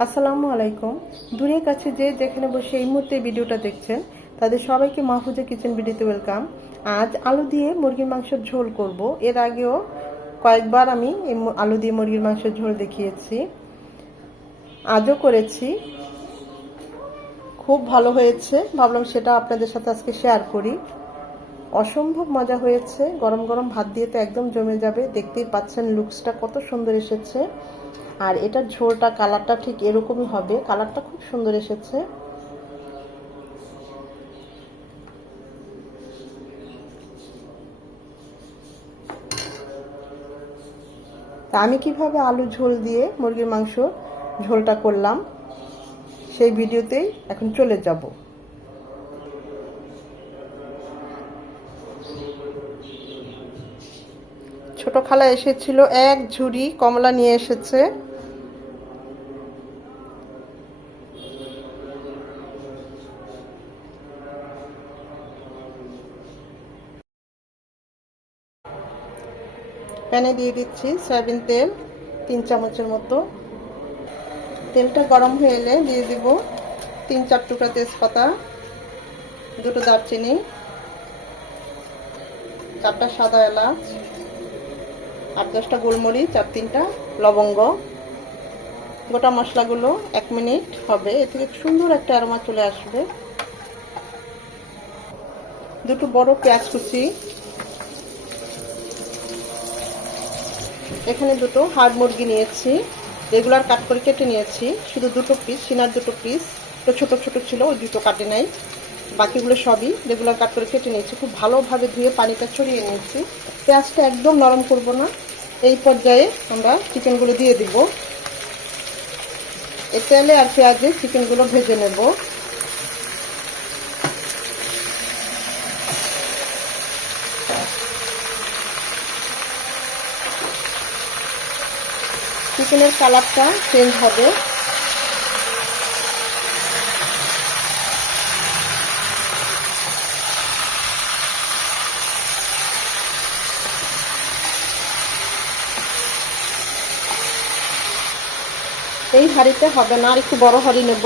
আসসালামু আলাইকুম। দূরে কাছে যে যেখানে বসে এই মুহূর্তে ভিডিওটা দেখছেন তাদের সবাইকে মাহফুজা কিচেন ভিডিওতে ওয়েলকাম। আজ আলু দিয়ে মুরগির মাংসের ঝোল করব। এর আগেও কয়েকবার আমি এই আলু দিয়ে মুরগির মাংসের ঝোল দেখিয়েছি, আজও করেছি, খুব ভালো হয়েছে। ভাবলাম সেটা আপনাদের সাথে আজকে শেয়ার করি। অসম্ভব মজা হয়েছে। গরম গরম ভাত দিয়ে তো একদম জমে যাবে। দেখতেই পাচ্ছেন লুকসটা কত সুন্দর এসেছে। আর এটার ঝোলটা কালারটা ঠিক এরকমই হবে, কালারটা খুব সুন্দর এসেছে। তা আমি কিভাবে আলু ঝোল দিয়ে মুরগির মাংস ঝোলটা করলাম সেই ভিডিওতেই এখন চলে যাব। ছোট খালা এসেছিল, এক ঝুড়ি কমলা নিয়ে এসেছে। প্যানে দিয়ে দিচ্ছি সয়াবিন তেল 3 চামচের মতো। তেলটা গরম হয়ে এলে দিয়ে দিব 3-4 টুকরা তেজপাতা, 2টো দারচিনি, 4টা সাদা এলাচ, 8-10টা গোলমরিচ আর 3টা লবঙ্গ। গোটা মশলাগুলো 1 মিনিট হবে, এ থেকে সুন্দর একটা অ্যারোমা চলে আসবে। 2টো বড় পেঁয়াজ কুচি, এখানে 2টো হাড় মুরগি নিয়েছি, রেগুলার কাট করে কেটে নিয়েছি। শুধু 2টো পিস, সিনার 2টো পিস তো ছোট ছোট ছিল, ওই 2টো কাটে নাই। বাকিগুলো সবই রেগুলার কাট করে কেটে নিয়েছি। খুব ভালোভাবে ধুয়ে পানিটা ছড়িয়ে নিয়েছি। পেঁয়াজটা একদম নরম করব না। এই পর্যায়ে আমরা চিকেনগুলো দিয়ে দিব। এই তেলে আর পেঁয়াজে চিকেনগুলো ভেজে নেব। চিকেনের কালারটা চেঞ্জ হবে। এই হাঁড়িতে হবে না, আর একটু বড় হাঁড়ি নেব,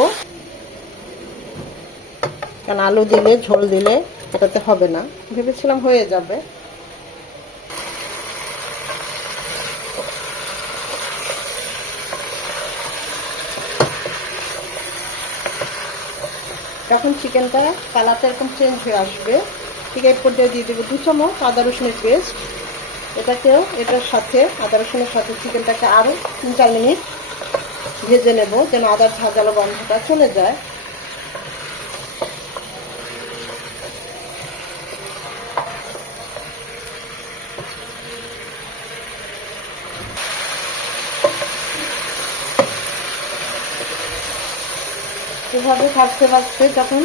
কারণ আলু দিলে ঝোল দিলে এটাতে হবে না। ভেবেছিলাম হয়ে যাবে। যখন চিকেনটা কালারটা এরকম চেঞ্জ হয়ে আসবে, ঠিক এই পর্যায়ে দিয়ে দেবো 2 চামচ আদা রসুনের পেস্ট। এটাকেও এটার সাথে আদা রসুনের সাথে চিকেনটাকে আরও 3-4 মিনিট ভেজে নেব, যেন আদার ঝাঁঝালো গন্ধটা চলে যায়। এভাবে ভাজতে ভাজতে যখন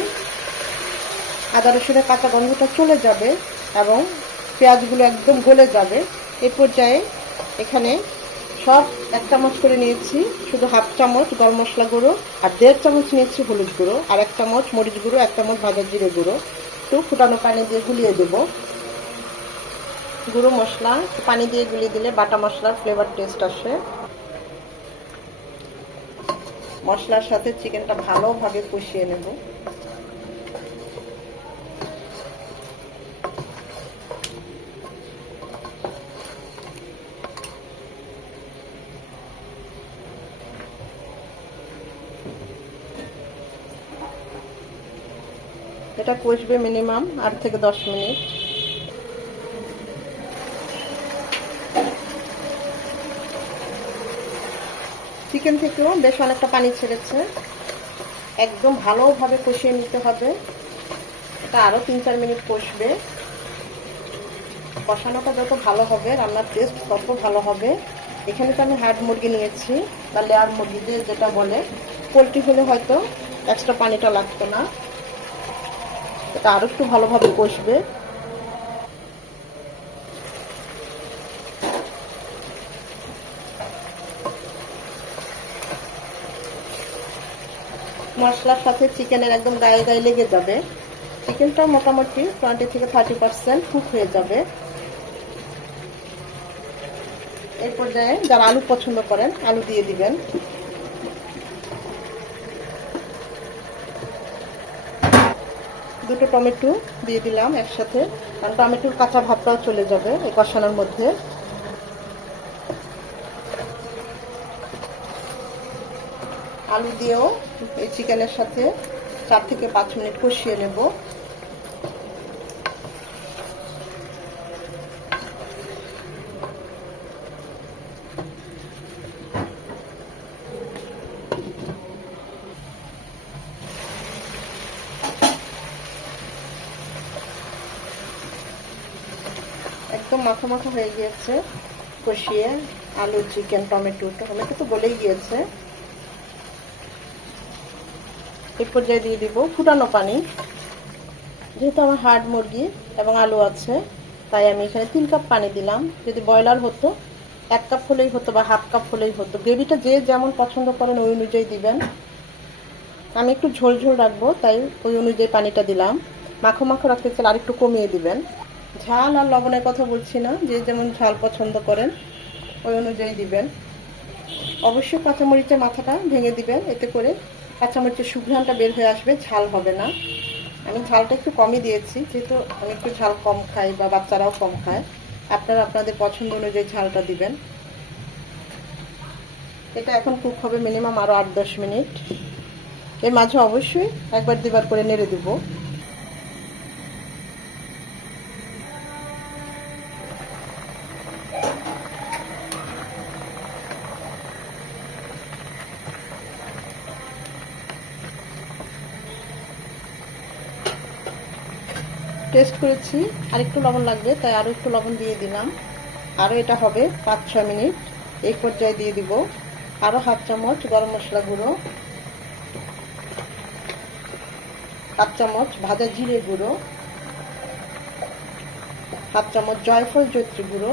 আদা রসুনের কাঁচা গন্ধটা চলে যাবে এবং পেঁয়াজগুলো একদম গলে যাবে, এই পর্যায়ে এখানে সব 1 চামচ করে নিয়েছি, শুধু 1/2 চামচ গরম মশলা গুঁড়ো, আর 1.5 চামচ নিয়েছি হলুদ গুঁড়ো, আর 1 চামচ মরিচ গুঁড়ো, 1 চামচ ভাজা জিরে গুঁড়ো। একটু ফুটানো পানি দিয়ে গুলিয়ে দেবো। গুঁড়ো মশলা পানি দিয়ে গুলিয়ে দিলে বাটা মশলার ফ্লেভার টেস্ট আসে। মশলার সাথে চিকেনটা ভালোভাবে কষিয়ে নেব। এটা কষবে মিনিমাম 8 থেকে 10 মিনিট। চিকেন থেকেও বেশ অনেকটা পানি ছেড়েছে। একদম ভালোভাবে কষিয়ে নিতে হবে। এটা আরও 3-4 মিনিট কষবে। কষানোটা যত ভালো হবে রান্নার টেস্ট তত ভালো হবে। এখানে তো আমি হাড় মুরগি নিয়েছি, বা লেয়ার মুরগি যেটা বলে। পোলট্রি হলে হয়তো এক্সট্রা পানিটা লাগতো না। এটা আরও একটু ভালোভাবে কষবে। মশলার সাথে চিকেনের একদম গায়ে গায়ে লেগে যাবে। চিকেনটা মোটামুটি 20 থেকে 30% কুক হয়ে যাবে। এই পর্যায়ে যারা আলু পছন্দ করেন আলু দিয়ে দিবেন। দুটো টমেটো দিয়ে দিলাম একসাথে, কারণ টমেটোর কাঁচা ভাবটাও চলে যাবে এই কষানোর মধ্যে। আলু দিয়েও এই চিকেনের সাথে 4 থেকে 5 মিনিট কষিয়ে নেব। একদম মাখা মাখা হয়ে গিয়েছে কষিয়ে আলু, চিকেন, টমেটো তো গলেই গিয়েছে। এই পর্যায়ে দিয়ে দিব ফুটানো পানি। যেহেতু আমার হাড় মুরগি এবং আলু আছে, তাই আমি এখানে 3 কাপ পানি দিলাম। যদি ব্রয়লার হতো 1 কাপ হলেই হতো বা হাফ কাপ হলেই হতো। গ্রেভিটা যে যেমন পছন্দ করেন ওই অনুযায়ী দিবেন। আমি একটু ঝোল ঝোল রাখবো, তাই ওই অনুযায়ী পানিটা দিলাম। মাখো মাখো রাখতে চাইলে আর একটু কমিয়ে দিবেন। ঝাল আর লবণের কথা বলছি না, যে যেমন ঝাল পছন্দ করেন ওই অনুযায়ী দিবেন। অবশ্যই কাঁচামরিচের মাথাটা ভেঙে দিবেন, এতে করে কাঁচামরিচের সুঘ্রাণটা বের হয়ে আসবে, ঝাল হবে না। আমি ঝালটা একটু কমই দিয়েছি, যেহেতু আমি একটু ঝাল কম খাই বা বাচ্চারাও কম খায়। আপনারা আপনাদের পছন্দ অনুযায়ী ঝালটা দিবেন। এটা এখন কুক হবে মিনিমাম আরও 8-10 মিনিট। এর মাঝে অবশ্যই একবার দুবার করে নেড়ে দেব। টেস্ট করেছি, আর একটু লবণ লাগবে, তাই আরও একটু লবণ দিয়ে দিলাম। আরও এটা হবে 5-6 মিনিট। এই পর্যায়ে দিয়ে দিব আরও হাফ চামচ গরম মশলা গুঁড়ো, 1 চামচ ভাজা জিরে গুঁড়ো, 1 চামচ জয়ফল জয়ত্রী গুঁড়ো।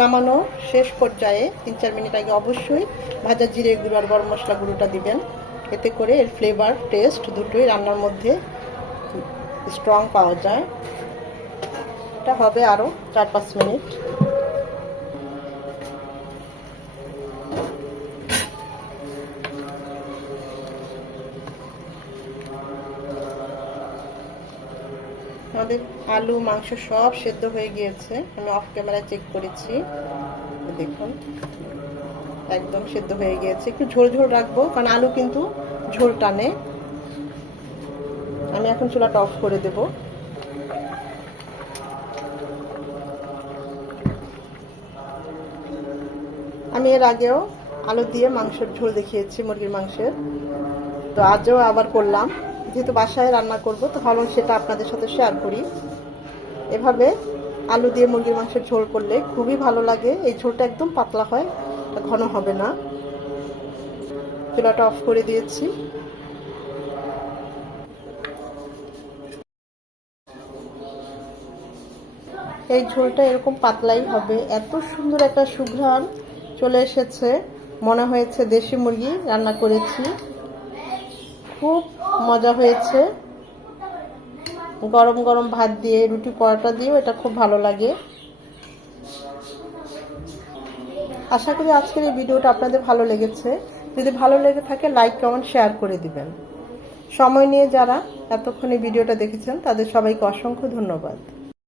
নামানো শেষ পর্যায়ে 3-4 মিনিট আগে অবশ্যই ভাজা জিরে গুঁড়ো আর গরম মশলা গুঁড়োটা দিবেন। এতে করে এর ফ্লেভার, টেস্ট দুটোই রান্নার মধ্যে স্ট্রং পাওয়া যায়। এটা হবে আরও 4-5 মিনিট। আমাদের আলু, মাংস সব সেদ্ধ হয়ে গিয়েছে। আমি অফ ক্যামেরায় চেক করেছি, দেখুন একদম সেদ্ধ হয়ে গিয়েছে। একটু ঝোল ঝোল রাখবো, কারণ আলু কিন্তু ঝোল টানে। আমি এখন চুলাটা অফ করে দেব। আমি এর আগেও আলু দিয়ে মাংসের ঝোল দেখিয়েছি, মুরগির মাংসের। তো আজও আবার করলাম, যেহেতু বাসায় রান্না করব তো ভাবলাম সেটা আপনাদের সাথে শেয়ার করি। এভাবে আলু দিয়ে মুরগির মাংসের ঝোল করলে খুবই ভালো লাগে। এই ঝোলটা একদম পাতলা হয়, ঘন হবে না। চুলাটা অফ করে দিয়েছি। এই ঝোলটা এরকম পাতলাই হবে। এত সুন্দর একটা সুঘ্রাণ চলে এসেছে, মনে হয়েছে দেশি মুরগি রান্না করেছি। খুব মজা হয়েছে। গরম গরম ভাত দিয়ে, রুটি, পরোটা দিয়েও এটা খুব ভালো লাগে। আশা করি আজকের এই ভিডিওটা আপনাদের ভালো লেগেছে। যদি ভালো লেগে থাকে লাইক, কমেন্ট, শেয়ার করে দিবেন। সময় নিয়ে যারা এতক্ষণ এই ভিডিওটা দেখেছেন তাদের সবাইকে অসংখ্য ধন্যবাদ।